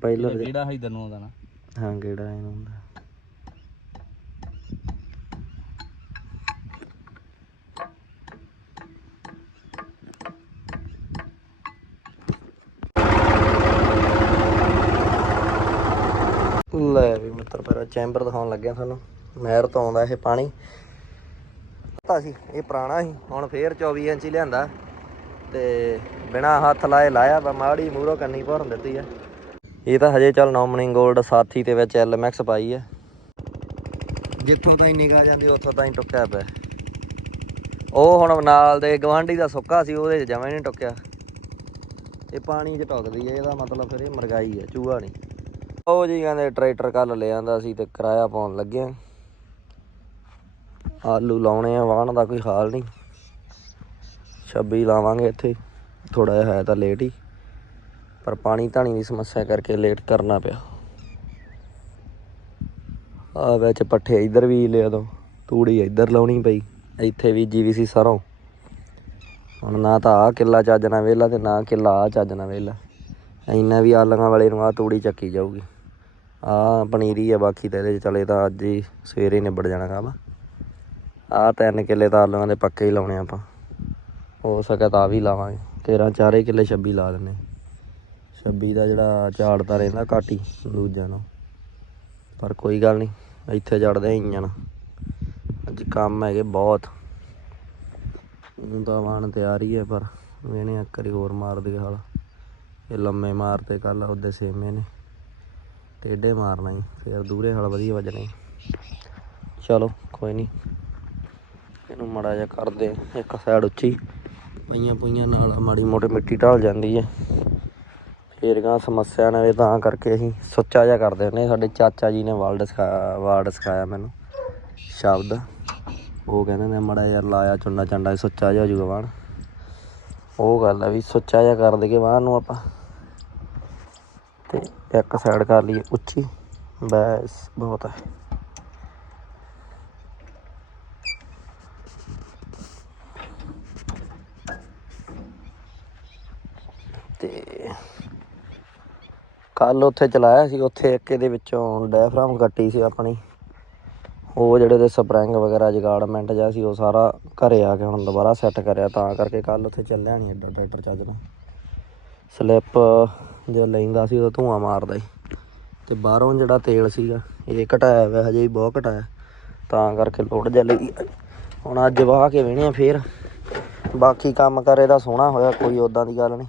Compiler ਕਿਹੜਾ ਇਧਰ ਨੂੰ ਆਉਂਦਾ ਨਾ? ਹਾਂ ਕਿਹੜਾ ਇਹਨੂੰ ਹੁੰਦਾ? ਲੈ ਵੀ ਮਿੱਤਰ ਪਰ ਚੈਂਬਰ ਦਿਖਾਉਣ ਲੱਗਿਆ ਤੁਹਾਨੂੰ। ਨਹਿਰ ਤੋਂ ਆਉਂਦਾ ਇਹ ਪਾਣੀ। ਪਤਾ ਸੀ ਇਹ ਪੁਰਾਣਾ ਸੀ ਹੁਣ ਫੇਰ 24 ਇੰਚ ਹੀ ਲਿਆਂਦਾ। ਤੇ ਬਿਨਾ ਹੱਥ ਲਾਏ ਲਾਇਆ ਵਾ ਮਾੜੀ ਮੂਰੋ ਕੰਨੀ ਭਰਨ ਦਿੱਤੀ ਆ। ਇਹ ਤਾਂ ਹਜੇ ਚੱਲ ਨੋਮਨਿੰਗ 골ਡ ਸਾਥੀ ਦੇ ਵਿੱਚ ਐਲਐਮਐਕਸ ਪਾਈ ਆ। ਜਿੱਥੋਂ ਤਾਈਂ ਨਿਗਾਹ ਜਾਂਦੀ, ਉੱਥੋਂ ਤਾਈਂ ਟੁੱਕਿਆ ਪਿਆ। ਉਹ ਹੁਣ ਨਾਲ ਦੇ ਗਵਾਂਢੀ ਦਾ ਸੁੱਕਾ ਸੀ, ਉਹਦੇ 'ਚ ਜਮਾਂ ਹੀ ਨਹੀਂ ਟੁੱਕਿਆ। ਇਹ ਪਾਣੀ 'ਚ ਟੁੱਕਦੀ ਹੈ ਇਹਦਾ ਮਤਲਬ ਫਿਰ ਇਹ ਮਰਗਾਈ ਹੈ ਚੂਹਾ ਨਹੀਂ। ਉਹ ਜੀ ਕਹਿੰਦੇ ਟਰੈਕਟਰ ਕੱਲ ਲੈ ਆਂਦਾ ਸੀ ਤੇ ਕਿਰਾਇਆ ਪਾਉਣ ਲੱਗੇ ਆਲੂ ਲਾਉਣੇ ਆ, ਵਾਹਣ ਦਾ ਕੋਈ ਹਾਲ ਨਹੀਂ। 26 ਲਾਵਾਂਗੇ ਇੱਥੇ ਥੋੜਾ ਜਿਹਾ ਹੈ ਤਾਂ ਲੇਟ ਹੀ। ਪਰ ਪਾਣੀ ਧਾਣੀ ਦੀ ਸਮੱਸਿਆ ਕਰਕੇ ਲੇਟ ਕਰਨਾ ਪਿਆ। ਆ ਵਿੱਚ ਪੱਠੇ ਇੱਧਰ ਵੀ ਲਿਆ ਦੋ, ਤੂੜੀ ਇੱਧਰ ਲਾਉਣੀ ਪਈ, ਇੱਥੇ ਵੀ ਜੀਵੀਸੀ ਸਰੋਂ। ਹੁਣ ਨਾ ਤਾਂ ਆ ਕਿੱਲਾ ਚੱਜਣਾ ਵੇਲਾ ਤੇ ਨਾ ਕਿੱਲਾ ਆ ਚੱਜਣਾ ਵੇਲਾ ਇੰਨਾ ਵੀ ਆਲੂਆਂ ਵਾਲੇ ਨੂੰ ਆ ਤੂੜੀ ਚੱਕੀ ਜਾਊਗੀ। ਆ ਪਨੀਰੀ ਆ ਬਾਕੀ ਤਾਂ ਇਹਦੇ ਚ ਚਲੇ ਤਾਂ ਅੱਜ ਹੀ ਸਵੇਰੇ ਨਿਬੜ ਜਾਣਾ ਕੰਮ। ਆ ਤਿੰਨ ਕਿੱਲੇ ਤਾਂ ਆਲੂਆਂ ਦੇ ਪੱਕੇ ਹੀ ਲਾਉਣੇ ਆਪਾਂ। ਹੋ ਸਕਿਆ ਤਾਂ ਆ ਵੀ ਲਾਵਾਂਗੇ। ਤੇਰਾਂ ਚਾਰੇ ਕਿੱਲੇ 26 ਲਾ ਦਿੰਨੇ 26 ਦਾ ਜਿਹੜਾ ਝਾੜਦਾ ਰਹਿੰਦਾ ਘੱਟ ਹੀ ਦੂਜਿਆਂ ਨੂੰ। ਪਰ ਕੋਈ ਗੱਲ ਨਹੀਂ, ਇੱਥੇ ਜੜਦੇ ਇੰਜਣ ਅੱਜ ਕੰਮ ਹੈਗੇ ਬਹੁਤ। ਹੁਣ ਤਾਂ ਵਾਣ ਤਿਆਰੀ ਹੈ ਪਰ ਵੇਣੇ ਇੱਕ ਹੋਰ ਮਾਰ ਦੇ ਹਾਲ। ਇਹ ਲੰਮੇ ਮਾਰਤੇ ਕੱਲ ਉਹਦੇ ਸੇਮੇ ਨੇ। ਟੇਡੇ ਮਾਰਨਾ ਹੀ, ਫਿਰ ਦੂਰੇ ਹਾਲ ਵਧੀਆ ਵੱਜਣੇ। ਚਲੋ, ਕੋਈ ਨਹੀਂ। ਇਹਨੂੰ ਮੜਾ ਜਿਹਾ ਕਰਦੇ ਇੱਕ ਸਾਈਡ ਉੱਚੀ। ਪਈਆਂ ਪਈਆਂ ਨਾਲ ਮਾੜੀ ਮੋਟੀ ਮਿੱਟੀ ਢਾਲ ਜਾਂਦੀ ਹੈ। ਫੇਰ ਗਾ ਸਮੱਸਿਆ ਨੇ ਇਹ ਤਾਂ ਕਰਕੇ ਅਸੀਂ ਸੁੱਚਾ ਜਿਹਾ ਕਰਦੇ ਹੁੰਦੇ ਸਾਡੇ ਚਾਚਾ ਜੀ ਨੇ ਵਰਡ ਸਿਖਾਇਆ ਵਰਡ ਸਿਖਾਇਆ ਮੈਨੂੰ, ਸ਼ਬਦ। ਉਹ ਕਹਿੰਦੇ ਨੇ, ਮੜਾ ਯਾਰ ਲਾਇਆ ਚੁੰਡਾ ਚੰਡਾ ਸੁੱਚਾ ਜਿਹਾ ਹੋ ਜਾਊਗਾ ਵਾਣ ਉਹ ਗੱਲ ਆ ਵੀ ਸੁੱਚਾ ਜਿਹਾ ਕਰ ਦੇਗੇ ਵਾਣ ਨੂੰ ਆਪਾਂ। ਤੇ ਇੱਕ ਸਾਈਡ ਕਰ ਲਈਏ ਉੱਚੀ। ਬਸ, ਬਹੁਤ ਹੈ ਤੇ ਕੱਲ ਉੱਥੇ ਚਲਾਇਆ ਸੀ, ਉੱਥੇ ਇੱਕ ਇਹਦੇ ਵਿੱਚੋਂ ਡਾਇਫਰਾਮ ਕੱਟੀ ਸੀ ਆਪਣੀ। ਉਹ ਜਿਹੜੇ ਦੇ ਸਪਰਿੰਗ ਵਗੈਰਾ ਜਗਾੜਮੈਂਟ ਜਿਹਾ ਸੀ, ਉਹ ਸਾਰਾ ਘਰੇ ਆ ਕੇ ਹੁਣ ਦੁਬਾਰਾ ਸੈੱਟ ਕਰਿਆ। ਤਾਂ ਕਰਕੇ ਕੱਲ ਉੱਥੇ ਚੱਲਿਆ ਨਹੀਂ ਐਡਾ ਟਰੈਕਟਰ ਚੱਜ ਨਾਲ। ਸਲਿੱਪ ਜੋ ਲੈਂਦਾ ਸੀ, ਉਹਦਾ ਧੂਆਂ ਮਾਰਦਾ ਸੀ। ਤੇ ਬਾਹਰੋਂ ਜਿਹੜਾ ਤੇਲ ਸੀਗਾ, ਇਹ ਘਟਾਇਆ ਹੋਇਆ, ਹਜੇ ਵੀ ਬਹੁਤ ਘਟਾਇਆ। ਤਾਂ ਕਰਕੇ ਲੋਡ ਜਿਹਾ ਲਈ। ਹੁਣ ਅੱਜ ਵਾਹ ਕੇ ਵੇਣੇ ਆ ਫੇਰ। ਬਾਕੀ ਕੰਮ ਕਰੇ ਦਾ ਸੋਹਣਾ ਹੋਇਆ, ਕੋਈ ਉਦਾਂ ਦੀ ਗੱਲ ਨਹੀਂ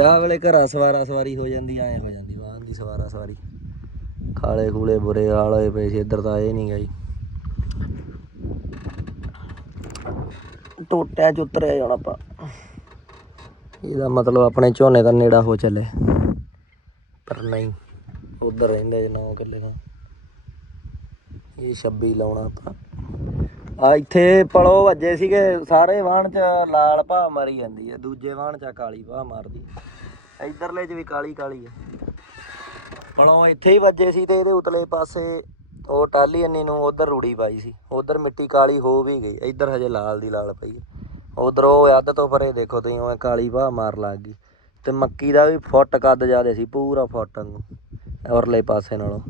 ਵਿਆਹ ਵੇਲੇ ਘਰਾਂ ਸਵਾਰਾ ਸਵਾਰੀ ਹੋ ਜਾਂਦੀ, ਐ ਹੋ ਜਾਂਦੀ, ਵਾਹਨ ਦੀ ਸਵਾਰਾ ਸਵਾਰੀ। ਖਾਲੇ ਖੂਲੇ ਬੁਰੇ ਹਾਲ ਹੋਏ ਪਏ ਸੀ, ਇੱਧਰ ਤਾਂ ਇਹ ਨਹੀਂ ਗਈ ਟੋਟਿਆਂ ਚ ਉਤਰਿਆ ਜਾਣਾ ਆਪਾਂ। ਇਹਦਾ ਮਤਲਬ ਆਪਣੇ ਝੋਨੇ ਦਾ ਨੇੜਾ ਹੋ ਚੱਲੇ। ਪਰ ਨਹੀਂ, ਉਧਰ ਰਹਿੰਦੇ ਜੇ 9 ਕਿੱਲੇ ਦਾ ਇਹ 26 ਲਾਉਣਾ ਆਪਾਂ। ਆ ਇੱਥੇ ਪਲੋ ਵੱਜੇ ਸੀਗੇ, ਸਾਰੇ ਵਾਹਣ ਚ ਲਾਲ ਭਾ ਮਾਰੀ ਜਾਂਦੀ ਹੈ ਦੂਜੇ ਵਾਹਣ ਚ ਕਾਲੀ ਭਾ ਮਾਰਦੀ ਇਧਰਲੇ ਚ ਵੀ ਕਾਲੀ ਕਾਲੀ ਹੈ ਪਲੋ ਇੱਥੇ ਹੀ ਵੱਜੇ ਸੀ ਤੇ ਇਹਦੇ ਉਤਲੇ ਪਾਸੇ ਉਹ ਟਾਲੀ ਅੰਨੀ ਨੂੰ ਉਧਰ ਰੂੜੀ ਪਾਈ ਸੀ। ਉਧਰ ਮਿੱਟੀ ਕਾਲੀ ਹੋ ਵੀ ਗਈ, ਇਧਰ ਹਜੇ ਲਾਲ ਦੀ ਲਾਲ ਪਈ ਹੈ ਉਧਰ ਉਹ ਅੱਧ ਤੋਂ ਪਰੇ ਦੇਖੋ ਤੁਸੀਂ ਉਵੇਂ ਕਾਲੀ ਭਾ ਮਾਰ ਲੱਗ ਗਈ। ਤੇ ਮੱਕੀ ਦਾ ਵੀ ਫੁੱਟ ਕੱਦ ਜ਼ਿਆਦੇ ਸੀ, ਪੂਰਾ ਫੁੱਟ ਨੂੰ ਔਰਲੇ ਪਾਸੇ ਨਾਲੋਂ।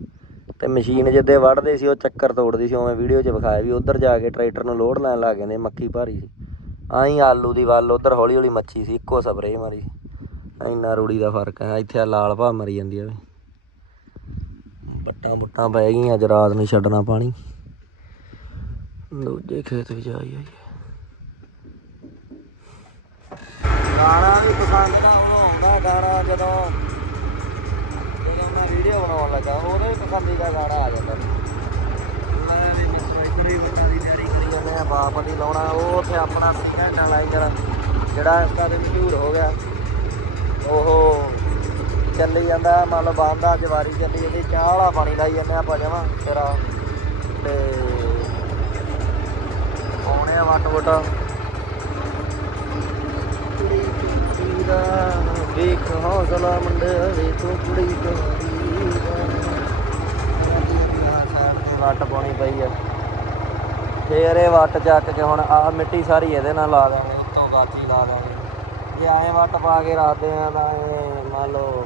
ਤੇ ਮਸ਼ੀਨ ਜਿੱਦੇ ਵੱਢਦੇ ਸੀ, ਉਹ ਚੱਕਰ ਤੋੜਦੀ ਸੀ, ਉਵੇਂ ਵੀਡੀਓ 'ਚ ਵਿਖਾਇਆ ਵੀ ਉਧਰ ਜਾ ਕੇ ਟਰੈਕਟਰ ਨੂੰ ਲੋਡ ਲੈਣ ਲੱਗ ਜਾਂਦੇ ਮੱਕੀ ਭਾਰੀ ਸੀ। ਆਈ ਆਲੂ ਦੀ ਵੱਲ, ਉਧਰ ਹੌਲੀ ਹੌਲੀ ਮੱਛੀ ਸੀ, ਇੱਕੋ ਸਪਰੇ ਮਾਰੀ। ਇੰਨਾ ਰੂੜੀ ਦਾ ਫ਼ਰਕ ਹੈ, ਇੱਥੇ ਆਹ ਲਾਲ ਭਾ ਮਰੀ ਜਾਂਦੀ ਆ ਵੀ। ਬੱਟਾਂ ਬੁੱਟਾਂ ਪੈ ਗਈਆਂ, ਅੱਜ ਰਾਤ ਨੂੰ ਛੱਡਣਾ ਪਾਣੀ। ਦੂਜੇ ਖੇਤ ਵੀ ਜਾਈ ਆਈ ਗਾਣਾ ਵੀ ਪਸੰਦ ਦਾ ਉਹ ਆਉਂਦਾ ਗਾਣਾ ਜਦੋਂ ਵੀਡੀਓ ਬਣਾਉਣ ਲੱਗਾ, ਉਹਦੇ ਵੀ ਪਸੰਦੀਦਾ ਗਾਣਾ ਆ ਜਾਂਦਾ। ਮੈਂ ਬਾਪ ਦੀ ਲਾਉਣਾ, ਉਹ ਉੱਥੇ ਆਪਣਾ ਘੰਟਾ ਲਾਈ ਜਿਹੜਾ ਜਿਹੜਾ ਇਸ ਕਦੇ ਮਸ਼ਹੂਰ ਹੋ ਗਿਆ। ਉਹ ਚੱਲੀ ਜਾਂਦਾ, ਮੰਨ ਲਓ ਬਾਂਦਾ ਜਵਾਰੀ ਚੱਲੀ ਜਾਂਦੀ, ਚਾਹ ਵਾਲਾ ਪਾਣੀ ਲਾਈ ਜਾਂਦੇ ਆਪਾਂ ਜਮਾ, ਤੇਰਾ। ਤੇ ਆਉਣੇ ਆ ਵੱਟ ਵਟ ਕੁੜੀ ਕੁੜੀ ਦਾ ਵੇਖ, ਹੌਸਲਾ ਮੁੰਡਿਆ ਵੇਖੋ ਕੁੜੀ ਕੁੜੀ ਵੱਟ ਪਾਉਣੀ ਪਈ ਆ। ਫੇਰ ਇਹ ਵੱਟ ਚੱਕ ਕੇ ਹੁਣ ਆ ਮਿੱਟੀ ਸਾਰੀ ਇਹਦੇ ਨਾਲ ਲਾ ਦਾਂਗੇ ਉੱਤੋਂ ਗਾਚੀ ਲਾ ਦਾਂਗੇ ਜੇ ਐਂ ਵੱਟ ਪਾ ਕੇ ਰੱਖਦੇ ਆ ਤਾਂ ਐਂ ਮੰਨ ਲਓ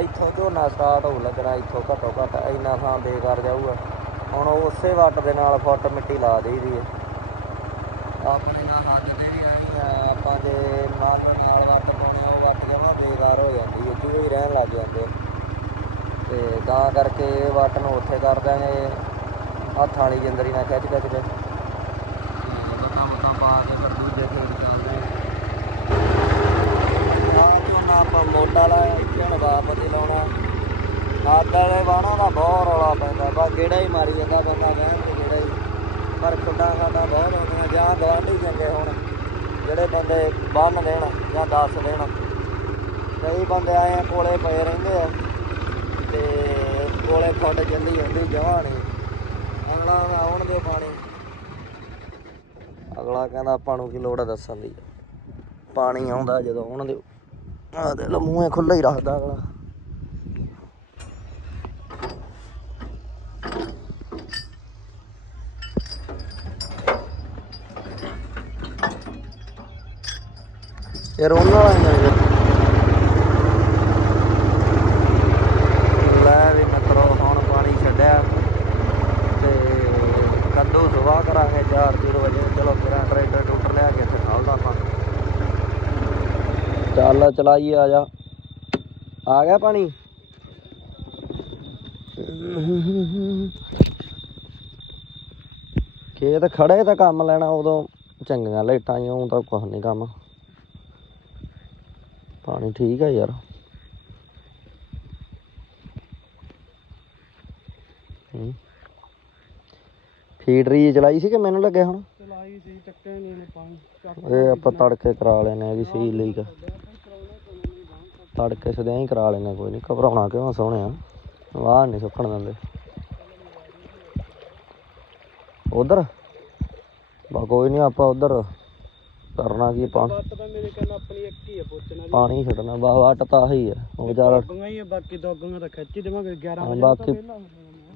ਇੱਥੋਂ ਝੋਨਾ ਸਟਾਰਟ ਹੋ ਲੱਗਣਾ ਇੱਥੋਂ ਘੱਟੋ ਘੱਟ ਇੰਨਾ ਥਾਂ ਬੇਕਾਰ ਜਾਊਗਾ। ਹੁਣ ਉਸੇ ਵੱਟ ਦੇ ਨਾਲ ਫੁੱਟ ਮਿੱਟੀ ਲਾ ਦੇਈਦੀ ਹੈ ਆਪਣੇ ਨਾਲ ਹੱਦ ਦੇ ਵੀ ਆਈ ਆਪਾਂ ਜੇ ਨਾਲ ਨਾਲ ਵੱਟ ਪਾਉਣੇ ਆ, ਉਹ ਵੱਟ ਜਮਾ ਬੇਕਾਰ ਹੋ ਜਾਂਦੀ ਹੈ ਚੂਹੇ ਹੀ ਰਹਿਣ ਲੱਗ ਜਾਂਦੇ ਆ। ਤੇ ਤਾਂ ਕਰਕੇ ਇਹ ਵੱਟ ਨੂੰ ਉੱਥੇ ਕਰ ਦਾਂਗੇ ਹੱਥ ਵਾਲੀ ਜਿੰਦਰੀ ਨਾਲ ਖਿੱਚ ਖਿੱਚ ਕੇ। ਬੱਤਾਂ ਬੱਤਾਂ ਪਾ ਕੇ ਫਿਰ ਦੂਜੇ ਖੇਤ ਜਾਂਦੇ ਆ। ਝੋਨਾ ਆਪਾਂ ਮੋਟਾ ਲਾਇਆ ਇੱਥੇ ਹੁਣ ਵਾਪਸ ਲਾਉਣਾ। ਹੱਦ ਵਾਹਣਾਂ ਦਾ ਬਹੁਤ ਰੌਲਾ ਪੈਂਦਾ। ਬਸ ਜਿਹੜਾ ਹੀ ਮਾਰੀ ਜਾਂਦਾ ਬੰਦਾ ਕਹਿਣ ਤੇ ਜਿਹੜਾ ਹੀ। ਪਰ ਖੁੱਡਾਂ ਖਾਡਾ ਬਹੁਤ ਹੁੰਦੀਆਂ ਜਾਂ ਗਵਾਂਢੀ ਚੰਗੇ ਹੋਣ ਜਿਹੜੇ ਬੰਦੇ ਬੰਨ ਦੇਣ ਜਾਂ ਦੱਸ ਦੇਣ। ਕਈ ਬੰਦੇ ਆਏ ਆ ਕੋਲੇ ਪਏ ਰਹਿੰਦੇ ਆ ਤੇ ਕੋਲੇ ਚੱਲੀ ਜਾਂਦੀ ਜਮਾਂ ਨਹੀਂ ਅਗਲਾ ਕਹਿੰਦਾ ਆਉਣ ਦਿਓ ਪਾਣੀ। ਅਗਲਾ ਕਹਿੰਦਾ ਆਪਾਂ ਨੂੰ ਕੀ ਲੋੜ ਹੈ ਦੱਸਣ ਦੀ। ਪਾਣੀ ਆਉਂਦਾ ਜਦੋਂ ਆਉਣ ਦਿਓ। ਆ ਦੇ ਲੋ, ਮੂੰਹੇ ਖੁੱਲਾ ਹੀ ਰੱਖਦਾ ਅਗਲਾ। ਯਾਰ ਉਹਨਾਂ ਵਾਲਾ ਨਹੀਂ ਯਾਰ ਲੈ ਵੀ ਮਿੱਤਰੋ ਹੁਣ ਪਾਣੀ ਛੱਡਿਆ ਤੇ ਕੱਦੂ ਸੁਬਾਹ ਕਰਾਂਗੇ 4:00 ਵਜੇ ਚਲੋ ਕਿਰਾਂ ਟਰੈਕਟਰ ਟੂਟਰ ਲਿਆ ਕੇ ਇੱਥੇ ਖਾਲਦਾ ਆਪਾਂ ਚੱਲ ਚਲਾਈਏ ਆ ਜਾ। ਆ ਗਿਆ ਪਾਣੀ? ਖੇਤ ਖੜੇ ਤਾਂ ਕੰਮ ਲੈਣਾ ਉਦੋਂ ਚੰਗੀਆਂ ਲਾਈਟਾਂ ਹੀ ਉਹ ਤਾਂ ਕੁਛ ਨਹੀਂ ਕੰਮ। ਪਾਣੀ ਠੀਕ ਆ ਯਾਰ। ਹੂੰ। ਫੀਡਰੀ ਚਲਾਈ ਸੀ ਕਿ ਮੈਨੂੰ ਲੱਗਿਆ ਹੁਣ? ਚਲਾਈ ਸੀ ਚੱਕੇ ਨਹੀਂ ਨੇ ਪਾਣੀ। ਇਹ ਆਪਾਂ ਤੜਕੇ ਕਰਾ ਲੈਨੇ ਇਹਦੀ ਸਹੀ ਲੀਕ ਤੜਕੇ ਸਦਿਆਂ ਹੀ ਕਰਾ ਲੈਨੇ ਕੋਈ ਨਹੀਂ ਘਬਰਾਉਣਾ ਕਿਉਂ ਸੋਹਣਿਆ ਵਾਹ ਨਹੀਂ ਸੁੱਕਣ ਦਿੰਦੇ। ਉਧਰ? ਬਾ ਕੋਈ ਨਹੀਂ ਆਪਾਂ ਉਧਰ ਕਰਨਾ ਕੀ ਪਾ ਵੱਟ ਤਾਂ ਮੇਰੇ ਕਹਿੰਦਾ ਆਪਣੀ ਇੱਕ ਹੀ ਆ ਪੁੱਛਣਾ ਪਾਣੀ ਛੱਡਣਾ। ਬਾ ਵਾਟ ਤਾਂ ਆ ਉਹ ਹੀ ਆ ਬਾਕੀ ਦੋਗੀਆਂ ਤਾਂ ਖਿੱਚ ਹੀ ਦੇਵਾਂਗੇ 11 ਹਾਂ, ਵਜੇ ਬਾਕੀ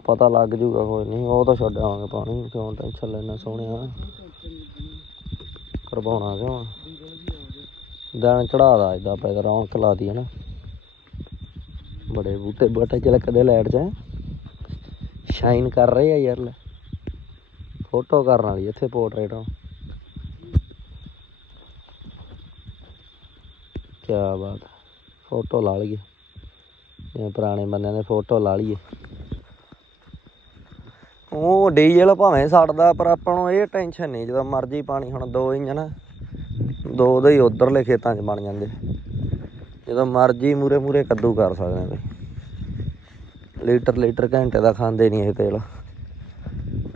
ਪਤਾ ਲੱਗ ਜੂਗਾ ਕੋਈ ਨਹੀਂ ਉਹ ਤਾਂ ਛੱਡ ਆਵਾਂਗੇ ਪਾਣੀ ਕਿਉਂ ਟੈਨਸ਼ਨ ਲੈਣਾ ਸੋਹਣਿਆ ਕਰਵਾਉਣਾ ਕਿਉਂ ਦਿਨ ਚੜਾਦਾ ਇਦਾਂ ਪੈ ਰੌਣਕ ਲਾਦੀ ਹੈ ਨਾ। ਬੜੇ ਬੂਟੇ ਬੂਟੇ ਚਲ ਲਾਈਟ ਚ। ਸ਼ਾਈਨ ਕਰ ਰਹੇ ਆ ਯਾਰ ਫੋਟੋ ਕਰਨ ਵਾਲੀ ਇੱਥੇ ਪੋਰਟਰੇਟ ਕੀ ਬਾਤ ਫੋਟੋ ਲਾ ਲਈਏ। ਜਿਵੇਂ ਪੁਰਾਣੇ ਬੰਦਿਆਂ ਨੇ ਫੋਟੋ ਲਾ ਲਈਏ। ਉਹ ਡੀਜ਼ਲ ਭਾਵੇਂ ਛੱਡਦਾ ਪਰ ਆਪਾਂ ਨੂੰ ਇਹ ਟੈਨਸ਼ਨ ਨਹੀਂ, ਜਦੋਂ ਮਰਜ਼ੀ ਪਾਣੀ ਹੁਣ ਦੋ ਇੰਜਨ ਦੋ ਦੇ ਹੀ ਉਧਰਲੇ ਖੇਤਾਂ 'ਚ ਬਣ ਜਾਂਦੇ। ਜਦੋਂ ਮਰਜ਼ੀ ਮੂਰੇ ਮੂਰੇ ਕੱਦੂ ਕਰ ਸਕਦੇ ਬਈ। ਲੀਟਰ ਲੀਟਰ ਘੰਟੇ ਦਾ ਖਾਂਦੇ ਨਹੀਂ ਇਹ ਤੇਲ।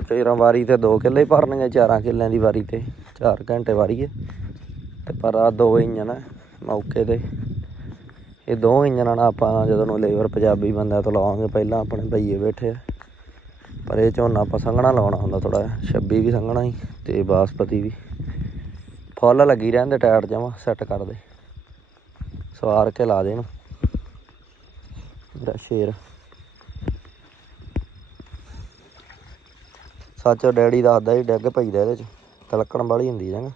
ਤੇਰਾਂ ਵਾਰੀ ਤੇ 2 ਕਿੱਲੇ ਹੀ ਭਰਨਗੇ, ਚਾਰਾਂ ਕਿੱਲਿਆਂ ਦੀ ਵਾਰੀ ਤੇ 4 ਘੰਟੇ ਵਾਰੀਏ ਹੈ ਤੇ ਪਰ ਆ ਦੋ ਇੰਜਨ ਆ ਮੌਕੇ ਤੇ। ਇਹ ਦੋ ਇੰਜਨਾਂ ਨਾਲ ਆਪਾਂ ਜਦੋਂ ਨੂੰ ਲੇਬਰ ਪੰਜਾਬੀ ਬੰਦਿਆਂ ਤੋਂ ਲਾਵਾਂਗੇ, ਪਹਿਲਾਂ ਆਪਣੇ ਭਈਏ ਬੈਠੇ ਆ। ਪਰ ਇਹ ਝੋਨਾ ਆਪਾਂ ਸੰਘਣਾ ਲਾਉਣਾ ਹੁੰਦਾ ਥੋੜਾ 26 ਵੀ ਸੰਘਣਾ ਹੀ ਤੇ ਬਾਸਪਤੀ ਵੀ। ਫੁੱਲ ਲੱਗੀ ਰਹਿੰਦੇ ਟਾਇਰ ਜਮਾ ਸੈੱਟ ਕਰ ਦੇ। ਸਵਾਰ ਕੇ ਲਾ ਦੇ ਇਹਨੂੰ। ਮੇਰਾ ਸ਼ੇਰ। ਸੱਚ ਡੈਡੀ ਦੱਸਦਾ ਸੀ, ਡਿੱਗ ਪਈਦਾ ਇਹਦੇ ਚ। ਤਲਕਣ ਵਾਲੀ ਹੁੰਦੀ ਜਾਂਗਾ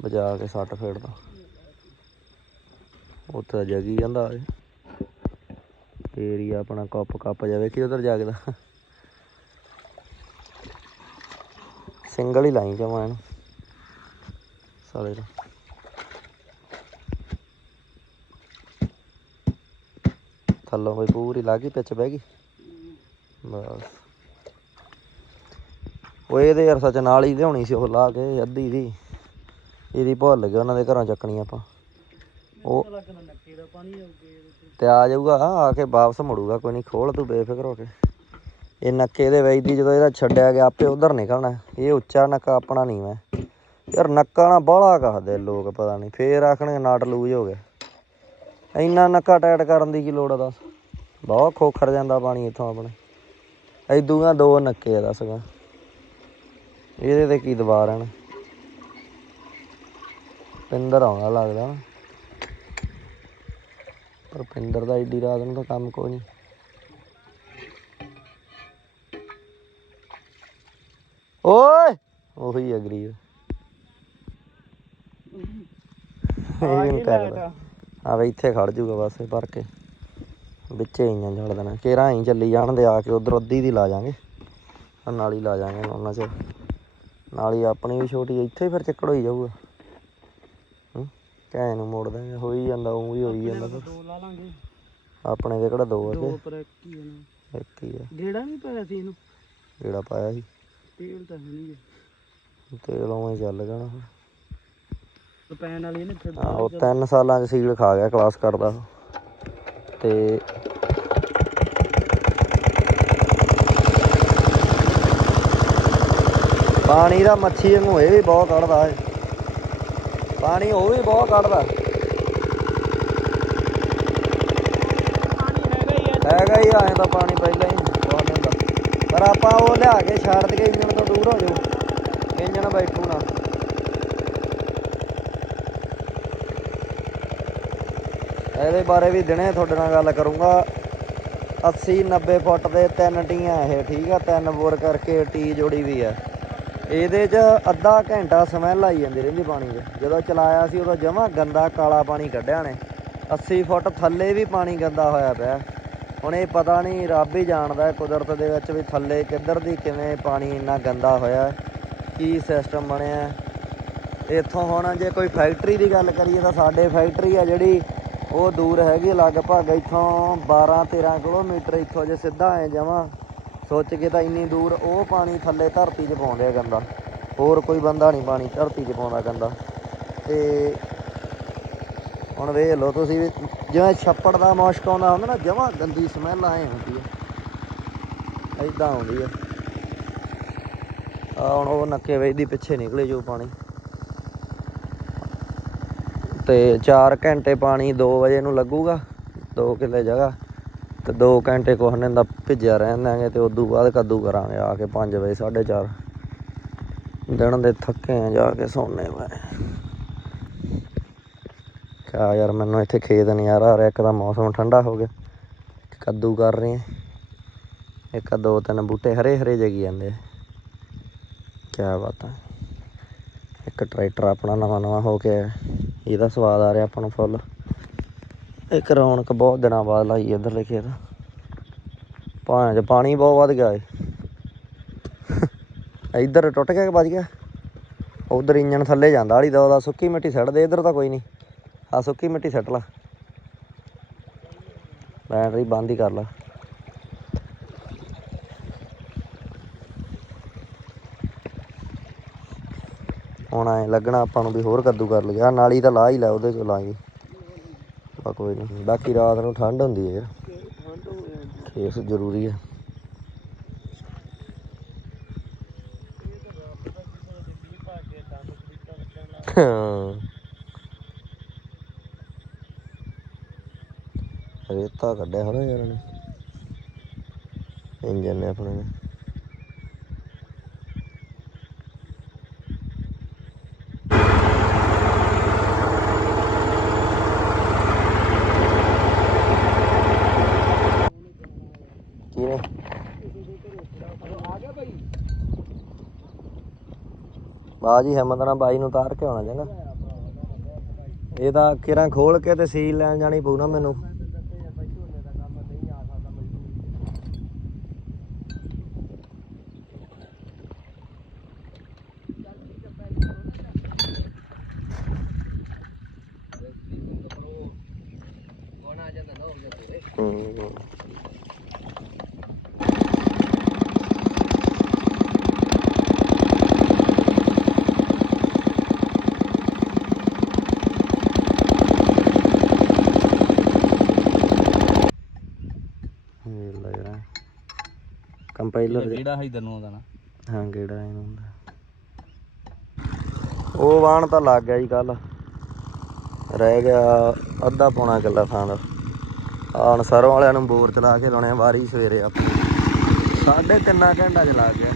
ਬਜਾ ਕੇ ਸੱਟ ਫੇੜਦਾ ਉੱਥੇ ਤਾਂ ਜਗੀ ਜਾਂਦਾ ਇਹ। ਏਰੀਆ ਆਪਣਾ ਕੱਪ ਕੱਪ ਜਾਵੇ, ਕਿ ਉਧਰ ਜਾਗਦਾ। ਸਿੰਗਲ ਹੀ ਲਾਈ ਜਮਾ ਇਹਨੂੰ। ਸਾਲੇ ਦਾ ਥੱਲੋਂ ਬਈ ਪੂਰੀ ਲਾ ਪਿੱਛ ਬਹਿ ਗਈ। ਬਸ। ਉਹ ਇਹਦੇ ਯਾਰ ਸੱਚ ਨਾਲ ਹੀ ਲਿਆਉਣੀ ਸੀ ਉਹ ਲਾ ਕੇ, ਅੱਧੀ ਦੀ। ਇਹਦੀ ਭੁੱਲ ਗਏ, ਉਹਨਾਂ ਦੇ ਘਰੋਂ ਚੱਕਣੀ ਆਪਾਂ। ਉਹ ਤੇ ਆ ਜਾਊਗਾ, ਆ ਕੇ ਵਾਪਸ ਮੁੜੂਗਾ, ਕੋਈ ਨਹੀਂ ਖੋਲ ਤੂੰ ਬੇਫਿਕਰ ਹੋ ਕੇ। ਇਹ ਨੱਕੇ ਦੇ ਵੇਚਦੀ ਜਦੋਂ ਇਹਦਾ ਛੱਡਿਆ ਗਿਆ, ਆਪੇ ਉਧਰ ਨਿਕਲਣਾ। ਇਹ ਉੱਚਾ ਨੱਕਾ ਆਪਣਾ ਨਹੀਂ ਮੈਂ। ਯਾਰ ਨੱਕਾ ਨਾ ਬਾਹਲਾ ਕਹਦੇ ਲੋਕ, ਪਤਾ ਨਹੀਂ ਫੇਰ ਆਖਣਗੇ ਨਾਟ ਲੂਜ ਹੋ ਗਿਆ। ਇੰਨਾ ਨੱਕਾ ਟਾਈਟ ਕਰਨ ਦੀ ਕੀ ਲੋੜ ਆ ਦੱਸ? ਬਹੁਤ ਖੋਖਰ ਜਾਂਦਾ ਪਾਣੀ ਇੱਥੋਂ ਆਪਣੇ। ਐਦੂਆਂ ਦੋ ਨੱਕੇ ਆ ਦੱਸਗਾ ਇਹਦੇ ਤੇ ਕੀ ਦਬਾ ਰਹਿਣ? ਪਿੰਦਰ ਆਉਂਦਾ ਲੱਗਦਾ। ਨਾ ਪਰ ਪਿੰਦਰ ਦਾ ਏਡੀ ਰਾਤ ਨੂੰ ਤਾਂ ਕੰਮ ਕੋਈ ਨਹੀਂ ਓਏ! ਉਹੀ ਅਗਰੀ ਇਹ ਆ ਇੱਥੇ ਖੜ ਜੂਗਾ ਬਸ ਇਹ ਭਰ ਕੇ। ਵਿੱਚੇ ਇੰਜਨ ਜਲ ਦੇਣਾ। ਕੇਰਾਂ ਹੀ ਚੱਲੀ ਜਾਣ ਦੇ ਆ ਕੇ ਉਧਰ ਅੱਧੀ ਦੀ ਲਾ ਜਾਾਂਗੇ। ਨਾਲੀ ਲਾ ਜਾਾਂਗੇ ਉਹਨਾਂ ਚ ਨਾਲੀ ਆਪਣੀ ਵੀ ਛੋਟੀ ਇੱਥੇ ਹੀ ਫਿਰ ਚੱਕੜ ਹੋਈ ਜਾਊਗਾ। ਹੂੰ ਕਹਿ ਨੂੰ ਮੋੜ ਦਾਂਗੇ ਹੋਈ ਜਾਂਦਾ ਉਹ ਵੀ ਹੋਈ ਜਾਂਦਾ। ਦੋ ਲਾ ਲਾਂਗੇ। ਆਪਣੇ ਦੇ ਕਿਹੜਾ ਦੋ ਆ ਦੋ ਪਰ ਇੱਕ ਹੀ ਹੈ ਇੱਕ ਹੀ ਆ। ਗੇੜਾ ਨਹੀਂ ਪਾਇਆ ਸੀ ਇਹਨੂੰ? ਜਿਹੜਾ ਪਾਇਆ ਸੀ। ਤੇਲ ਤਾਂ ਹੈ ਨਹੀਂ ਤੇਲ ਉਵੇਂ ਹੀ ਚੱਲ ਜਾਣਾ। ਹੁਣ। ਤੇ ਪੈਣ ਵਾਲੀ ਇਹਨੇ ਫਿਰ ਹਾਂ ਉਹ ਤਿੰਨ ਸਾਲਾਂ ਚ ਸੀਲ ਖਾ ਗਿਆ ਕਲਾਸ ਕਰਦਾ। ਤੇ ਪਾਣੀ ਦਾ ਮੱਛੀ ਵਾਂਗੂ ਇਹ ਵੀ ਬਹੁਤ ਕੱਢਦਾ ਹੈ ਪਾਣੀ ਉਹ ਵੀ ਬਹੁਤ ਕੱਢਦਾ ਹੈਗਾ ਹੀ ਆਏ ਤਾਂ ਪਾਣੀ ਪਹਿਲਾਂ ਹੀ ਬਹੁਤ ਹੁੰਦਾ। ਪਰ ਆਪਾਂ ਉਹ ਲਿਆ ਕੇ ਛੱਡ ਕੇ ਇੰਜਣ ਤੋਂ ਦੂਰ ਹੋ ਜਾਓ। ਇੰਜਣ ਬੈਠੂ ਨਾ। ਇਹਦੇ ਬਾਰੇ ਵੀ ਦਿਨੇ ਤੁਹਾਡੇ ਨਾਲ ਗੱਲ ਕਰੂੰਗਾ। 80 90 ਫੁੱਟ ਦੇ ਤਿੰਨ ਟੀਆਂ ਇਹ, ਠੀਕ ਆ? ਤਿੰਨ ਬੋਰ ਕਰਕੇ ਟੀ ਜੋੜੀ ਵੀ ਆ। ਇਹਦੇ 'ਚ ਅੱਧਾ ਘੰਟਾ ਸਮੈਲ ਆਈ ਜਾਂਦੀ ਰਹਿੰਦੀ ਪਾਣੀ 'ਚ। ਜਦੋਂ ਚਲਾਇਆ ਸੀ ਉਦੋਂ ਜਮਾ ਗੰਦਾ ਕਾਲਾ ਪਾਣੀ ਕੱਢਿਆ ਨੇ। 80 ਫੁੱਟ ਥੱਲੇ ਵੀ ਪਾਣੀ ਗੰਦਾ ਹੋਇਆ ਪਿਆ। ਹੁਣ ਇਹ ਪਤਾ ਨਹੀਂ ਰੱਬ ਹੀ ਜਾਣਦਾ ਕੁਦਰਤ ਦੇ ਵਿੱਚ ਵੀ ਥੱਲੇ ਕਿੱਧਰ ਦੀ ਕਿਵੇਂ ਪਾਣੀ ਇੰਨਾ ਗੰਦਾ ਹੋਇਆ, ਕੀ ਸਿਸਟਮ ਬਣਿਆ। ਇੱਥੋਂ ਹੁਣ ਜੇ ਕੋਈ ਫੈਕਟਰੀ ਦੀ ਗੱਲ ਕਰੀਏ ਤਾਂ ਸਾਡੇ ਫੈਕਟਰੀ ਆ ਜਿਹੜੀ ਉਹ ਦੂਰ ਹੈਗੀ ਲਗਭਗ ਇੱਥੋਂ 12 13 ਕਿਲੋਮੀਟਰ ਇੱਥੋਂ ਜੇ ਸਿੱਧਾ ਐ ਜਾਵਾਂ, ਸੋਚ ਕੇ ਤਾਂ ਇੰਨੀ ਦੂਰ ਉਹ ਪਾਣੀ ਥੱਲੇ ਧਰਤੀ 'ਚ ਪਾਉਂਦੇ ਆ ਗੰਦਾ। ਹੋਰ ਕੋਈ ਬੰਦਾ ਨਹੀਂ ਪਾਣੀ ਧਰਤੀ 'ਚ ਪਾਉਂਦਾ ਗੰਦਾ। ਤੇ ਹੁਣ ਵੇਖ ਲਓ ਤੁਸੀਂ ਵੀ, ਜਿਵੇਂ ਛੱਪੜ ਦਾ ਮੁਸ਼ਕ ਆਉਂਦਾ ਹੁੰਦਾ ਨਾ, ਜਮਾ ਗੰਦੀ ਸਮੈਲ ਆਏ ਹੁੰਦੀ ਹੈ ਐਦਾਂ ਆਉਂਦੀ ਹੈ ਆ ਹੁਣ ਉਹ ਨੱਕੇ ਵੇਚਦੀ ਪਿੱਛੇ ਨਿਕਲੇ ਜੋ ਪਾਣੀ। ਤੇ 4 ਘੰਟੇ ਪਾਣੀ 2 ਵਜੇ ਨੂੰ ਲੱਗੂਗਾ 2 ਕਿੱਲੇ ਜਗ੍ਹਾ। ਤੇ 2 ਘੰਟੇ ਕੋਹਨੇ ਦਾ ਭਿੱਜਿਆ ਰਹਿਣ ਦਾਂਗੇ ਤੇ ਉਦੋਂ ਬਾਅਦ ਕੱਦੂ ਕਰਾਂਗੇ ਆ ਕੇ 5 ਵਜੇ 4:30 ਦਿਨ ਦੇ ਥੱਕੇ ਆ, ਜਾ ਕੇ ਸੌਣੇ ਵਾ ਕਿਆ ਯਾਰ, ਮੈਨੂੰ ਇੱਥੇ ਖੇਤ ਨਹੀਂ ਆ ਰਿਹਾ, ਇੱਕ ਤਾਂ ਮੌਸਮ ਠੰਡਾ ਹੋ ਗਿਆ ਕੱਦੂ ਕਰ ਰਹੇ ਆ। ਇੱਕ ਦੋ ਤਿੰਨ ਬੂਟੇ ਹਰੇ ਹਰੇ ਜਗੀ ਜਾਂਦੇ ਕਿਆ ਬਾਤ। ਹੈ ਇੱਕ ਟਰੈਕਟਰ ਆਪਣਾ ਨਵਾਂ ਨਵਾਂ ਹੋ ਕੇ ਇਹਦਾ ਸਵਾਦ ਆ ਰਿਹਾ ਆਪਾਂ ਨੂੰ ਫੁੱਲ। ਇੱਕ ਰੌਣਕ ਬਹੁਤ ਦਿਨਾਂ ਬਾਅਦ ਲਾਈ ਇੱਧਰਲੇ ਖੇਤ। ਪਾਣੀ ਚ ਪਾਣੀ ਬਹੁਤ ਵੱਧ ਗਿਆ ਏ। ਇੱਧਰ ਟੁੱਟ ਗਿਆ ਕਿ ਵੱਜ ਗਿਆ? ਉਧਰ ਇੰਜਣ ਥੱਲੇ ਜਾਂਦਾ ਵਾਲੀ ਦਾ ਉਹਦਾ ਸੁੱਕੀ ਮਿੱਟੀ ਛੱਡ ਦੇ, ਇੱਧਰ ਤਾਂ ਕੋਈ ਨਹੀਂ। ਆ ਸੁੱਕੀ ਮਿੱਟੀ ਸੱਟ ਲਾ। ਬੈਟਰੀ ਬੰਦ ਹੀ ਕਰ ਲਾ। ਹੁਣ ਐ ਲੱਗਣਾ ਆਪਾਂ ਨੂੰ ਵੀ ਹੋਰ ਕੱਦੂ ਕਰ ਲਿਆ ਨਾਲੀ ਤਾਂ ਲਾ ਹੀ ਲੈ, ਉਹਦੇ ਕੋਲ ਲਾਂਗੇ। ਬਸ ਕੋਈ ਨਹੀਂ ਬਾਕੀ ਰਾਤ ਨੂੰ ਠੰਡ ਹੁੰਦੀ ਹੈ ਯਾਰ। ਠੰਡ ਜ਼ਰੂਰੀ ਹੈ। ਰੇਤਾ ਕੱਢਿਆ ਹੋਣਾ ਯਾਰ ਨੇ ਇੰਜਨ ਨੇ ਆਪਣੇ ਨੇ ਕੀ ਨੇ ਆ ਗਿਆ ਭਾਈ ਬਾਜੀ ਹਿੰਮਤ ਨਾਲ ਬਾਈ ਨੂੰ ਉਤਾਰ ਕੇ ਆਉਣਾ ਚੰਗਾ। ਇਹ ਤਾਂ ਕਿਰਾਂ ਖੋਲ ਕੇ ਤੇ ਸੀਲ ਲੈਣ ਜਾਣੀ ਪਊ ਨਾ ਮੈਨੂੰ ਹੂੰ ਲੱਗ ਰਿਹਾ ਕੰਪਾਈਲਰ ਜਿਹੜਾ ਇਧਰ ਨੂੰ ਆਉਂਦਾ ਨਾ। ਹਾਂ ਕਿਹੜਾ ਇਹਨੂੰ ਹੁੰਦਾ। ਉਹ ਵਾਣ ਤਾਂ ਲੱਗ ਗਿਆ ਜੀ ਕੱਲ ਰਹਿ ਗਿਆ ਅੱਧਾ ਪੌਣਾ ਕਿੱਲਾ ਥਾਂ। ਦਾ ਆਣ ਸਰੋਂ ਵਾਲਿਆਂ ਨੂੰ ਬੋਰ ਚਲਾ ਕੇ ਲਾਉਣੇ ਵਾਰੀ ਸਵੇਰੇ ਆਪਣੀ ਸਾਢੇ ਤਿੰਨਾਂ ਘੰਟਾ ਚ ਲੱਗ ਗਿਆ।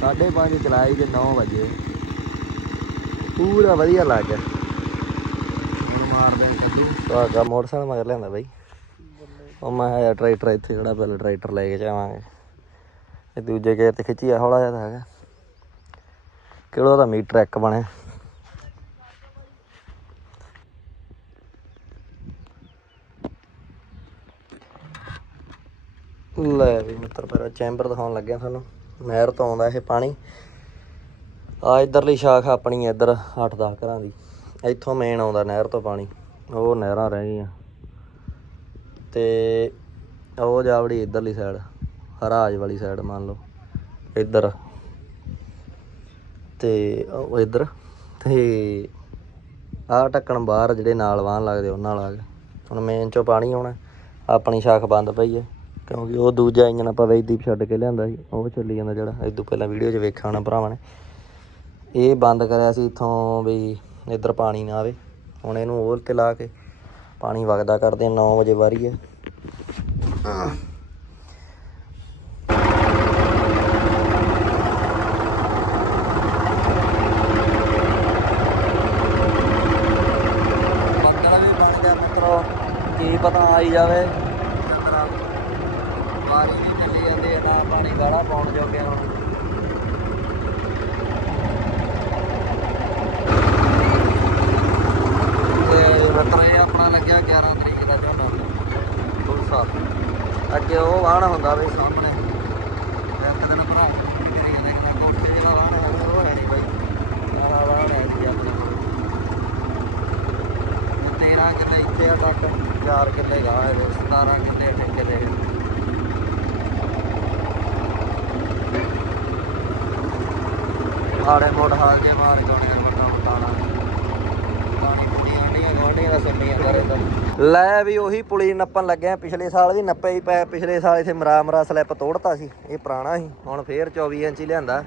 ਸਾਢੇ ਪੰਜ ਚਲਾਈ ਤੇ 9 ਵਜੇ। ਪੂਰਾ ਵਧੀਆ ਲੱਗ ਗਿਆ। ਮਾਰਦੇ ਕੱਢੀ। ਤੁਹਾਡਾ ਮੋਟਰਸਾਈਕਲ ਮਗਰ ਲਿਆਂਦਾ ਬਾਈ। ਉਹ ਮੈਂ ਆਇਆ ਟਰੈਕਟਰ ਇੱਥੇ ਜਿਹੜਾ ਪਹਿਲਾਂ ਟਰੈਕਟਰ ਲੈ ਕੇ ਜਾਵਾਂਗੇ। ਇਹ ਦੂਜੇ ਗੇਅਰ ਤੇ ਖਿੱਚੀ ਆ ਹੌਲਾ ਜਿਹਾ ਤਾਂ ਹੈਗਾ। ਕਿਹੜਾ ਦਾ ਮੀਟਰ ਇੱਕ ਬਣਿਆ? ਲੈ ਵੀ ਮਿੱਤਰ ਮੇਰਾ ਚੈਂਬਰ ਦਿਖਾਉਣ ਲੱਗਿਆ ਤੁਹਾਨੂੰ। ਨਹਿਰ ਤੋਂ ਆਉਂਦਾ ਇਹ ਪਾਣੀ। ਆ ਇਧਰਲੀ ਸ਼ਾਖ ਆਪਣੀ ਇੱਧਰ 8-10 ਘਰਾਂ ਦੀ। ਇੱਥੋਂ ਮੇਨ ਆਉਂਦਾ ਨਹਿਰ ਤੋਂ ਪਾਣੀ। ਉਹ ਨਹਿਰਾਂ ਰਹਿ ਗਈਆਂ। ਤੇ ਉਹ ਜਾਵੜੀ ਇਧਰਲੀ ਸਾਈਡ ਹਰਾਜ ਵਾਲੀ ਸਾਈਡ ਮੰਨ ਲਓ, ਇੱਧਰ। ਤੇ ਉਹ ਇੱਧਰ, ਤੇ ਆਹ ਢੱਕਣ ਬਾਹਰ ਜਿਹੜੇ ਨਾਲ ਵਾਹਣ ਲੱਗਦੇ ਉਹਨਾਂ ਨਾਲ ਆ। ਗਏ ਹੁਣ ਮੇਨ ਚੋਂ ਪਾਣੀ ਆਉਣਾ, ਆਪਣੀ ਸ਼ਾਖ ਬੰਦ ਪਈ ਹੈ ਕਿਉਂਕਿ ਉਹ ਦੂਜਾ ਇੰਜਨ ਆਪਾਂ ਵੈਦੀਪ ਛੱਡ ਕੇ ਲਿਆਂਦਾ ਸੀ, ਉਹ ਚੱਲੀ ਜਾਂਦਾ ਜਿਹੜਾ ਇਹ ਤੋਂ ਪਹਿਲਾਂ ਵੀਡੀਓ 'ਚ ਵੇਖਿਆ ਹੋਣਾ ਭਰਾਵਾਂ ਨੇ। ਇਹ ਬੰਦ ਕਰਿਆ ਸੀ ਇੱਥੋਂ ਵੀ ਇੱਧਰ ਪਾਣੀ ਨਾ ਆਵੇ, ਹੁਣ ਇਹਨੂੰ ਹੋਰ ਤੇ ਲਾ ਕੇ ਪਾਣੀ ਵਗਦਾ ਕਰਦੇ 9 ਵਜੇ ਵਾਰੀ ਹੈ। ਬੱਦਲ ਵੀ ਬਣ ਗਿਆ ਮਿੱਤਰੋ, ਕੀ ਪਤਾ ਆਈ ਜਾਵੇ। ਬਾਰੀ ਵੀ ਚੱਲੀ ਜਾਂਦੀ ਨਾ ਪਾਣੀ ਗਾੜਾ ਪਾਉਣ ਜੋਗੇ ਹੁਣ ਤੇ ਮਿੱਤਰ ਇਹ ਆਪਣਾ ਲੱਗਿਆ 11 ਤਰੀਕ ਦਾ ਝੋਨਾ ਫੁੱਲ ਸਾਲ ਅੱਗੇ ਉਹ ਵਾਹਣ ਹੁੰਦਾ ਵੀ ਸਾਹਮਣੇ। ਇੱਕ ਦਿਨ ਭਰਾ ਕੋਠੇ ਜਿਹੜਾ ਵਾਹਣ ਲੱਗਦਾ ਉਹ ਲੈਣੀ ਬਾਈ। ਆਹ ਵਾਹਣ ਹੈ ਜੀ ਆਪਣੇ ਕੋਲ। 13 ਕਿੱਲੇ ਇੱਥੇ ਆ ਤੱਕ 4 ਕਿੱਲੇ ਗਾਹ ਹੈ 17 ਕਿੱਲੇ ਠੇਕੇ ਦੇ। ਆੜੇ ਮੋੜ ਹਾਲ ਕੇ ਮਾਰ ਗਾਣੇ ਮੱਟਾ ਮਟਾਣਾ ਪਾਣੀ ਪੂਰੀ ਆਂਡੀਆਂ ਗਵਾਂਡੀਆਂ ਦਾ ਸੁਣੀਆਂ ਲੈ ਵੀ ਉਹੀ ਪੁਲੀ ਨੱਪਣ ਲੱਗਿਆ ਪਿਛਲੇ ਸਾਲ ਵੀ ਨੱਪੇ ਹੀ ਪਏ। ਪਿਛਲੇ ਸਾਲ ਇਥੇ ਮਰਾ ਮਰਾ ਸਲਿੱਪ ਤੋੜਤਾ ਸੀ। ਇਹ ਪੁਰਾਣਾ ਸੀ। ਹੁਣ ਫੇਰ 24 ਇੰਚ ਲਿਆਂਦਾ।